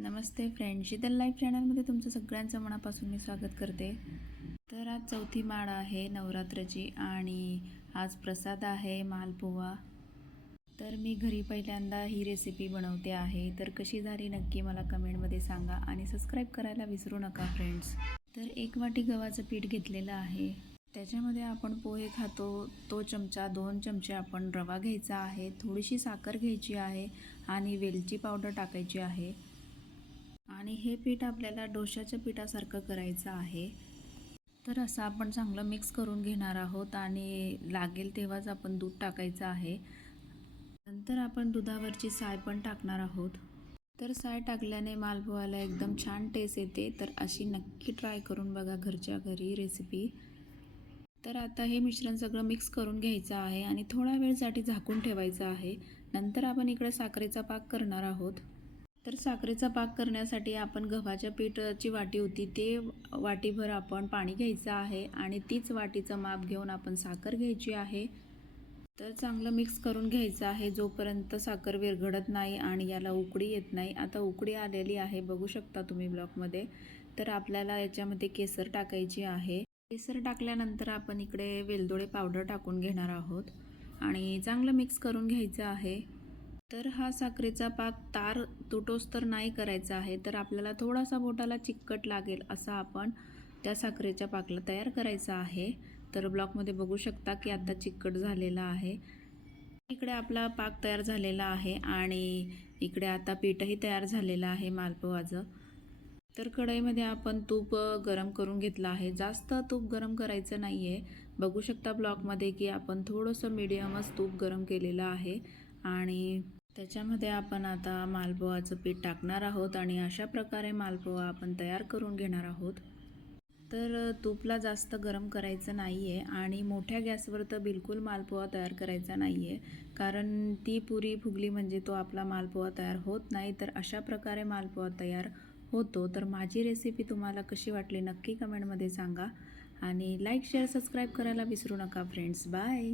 नमस्ते friend Sheetal life चॅनलमध्ये तुमचं सगळ्यांचं मनापासून मी स्वागत करते. तर आज चौथी माळ आहे नवरात्राची आणि आज प्रसाद आहे मालपोहा तर मी घरी पहिल्यांदा ही रेसिपी बनवते आहे. तर कशी झाली नक्की मला कमेंटमध्ये सांगा आणि सबस्क्राईब करायला विसरू नका फ्रेंड्स तर एक वाटी गव्हाचं पीठ घेतलेलं आहे. त्याच्यामध्ये आपण पोहे खातो. तो चमचा दोन चमचे आपण रवा घ्यायचा आहे. थोडीशी साखर घ्यायची आहे आणि वेलची पावडर टाकायची आहे. आणि हे पीठ आपल्याला डोशाच्या पिठासारखं करायचं आहे. तर असं आपण चांगलं मिक्स करून घेणार आहोत आणि लागेल तेव्हाच आपण दूध टाकायचं आहे. नंतर आपण दुधावरची साय पण टाकणार आहोत. तर साय टाकल्याने मालपोहाला एकदम छान टेस्ट येते. तर अशी नक्की ट्राय करून बघा घरच्या घरी रेसिपी तर आता हे मिश्रण सगळं मिक्स करून घ्यायचं आहे आणि थोडा वेळसाठी झाकून ठेवायचं आहे. नंतर आपण इकडे साखरेचा पाक करणार आहोत. तर साखरेचा पाक करण्यासाठी आपण गव्हाच्या पीठाची वाटी होती ते वाटीभर आपण पाणी घ्यायचं आहे आणि तीच वाटीचं माप घेऊन आपण साखर घ्यायची आहे. तर चांगलं मिक्स करून घ्यायचं आहे जोपर्यंत साखर विरघडत नाही आणि याला उकडी येत नाही. आता उकडी आलेली आहे बघू शकता तुम्ही ब्लॉकमध्ये. तर आपल्याला याच्यामध्ये केसर टाकायची आहे. केसर टाकल्यानंतर आपण इकडे वेलदोळे पावडर टाकून घेणार आहोत आणि चांगलं मिक्स करून घ्यायचं आहे. तर हा साखरेचा पाक तार तुटोस तर नाही करायचा आहे तर आपल्याला थोडासा बोटाला चिकट लागेल असा आपण त्या साखरेच्या पाकला तयार करायचा आहे. तर ब्लॉकमध्ये बघू शकता की आता चिकट झालेला आहे. इकडे आपला पाक तयार झालेला आहे आणि इकडे आता पीठही तयार झालेलं आहे मालपवाचं. तर कढईमध्ये आपण तूप गरम करून घेतलं आहे. जास्त तूप गरम करायचं नाही आहे बघू शकता ब्लॉकमध्ये की आपण थोडंसं मीडियमच तूप गरम केलेलं आहे. आणि त्याच्यामध्ये आपण आता मालपोहाचं पीठ टाकणार आहोत आणि अशा प्रकारे मालपोहा आपण तयार करून घेणार आहोत. तर तूपला जास्त गरम करायचं नाही आहे आणि मोठ्या गॅसवर तर बिलकुल मालपोहा तयार करायचा नाही आहे कारण ती पुरी फुगली म्हणजे तो आपला मालपोहा तयार होत नाही. तर अशा प्रकारे मालपोहा तयार होतो. तर माझी रेसिपी तुम्हाला कशी वाटली नक्की कमेंटमध्ये सांगा आणि लाईक शेअर सबस्क्राईब करायला विसरू नका फ्रेंड्स. बाय!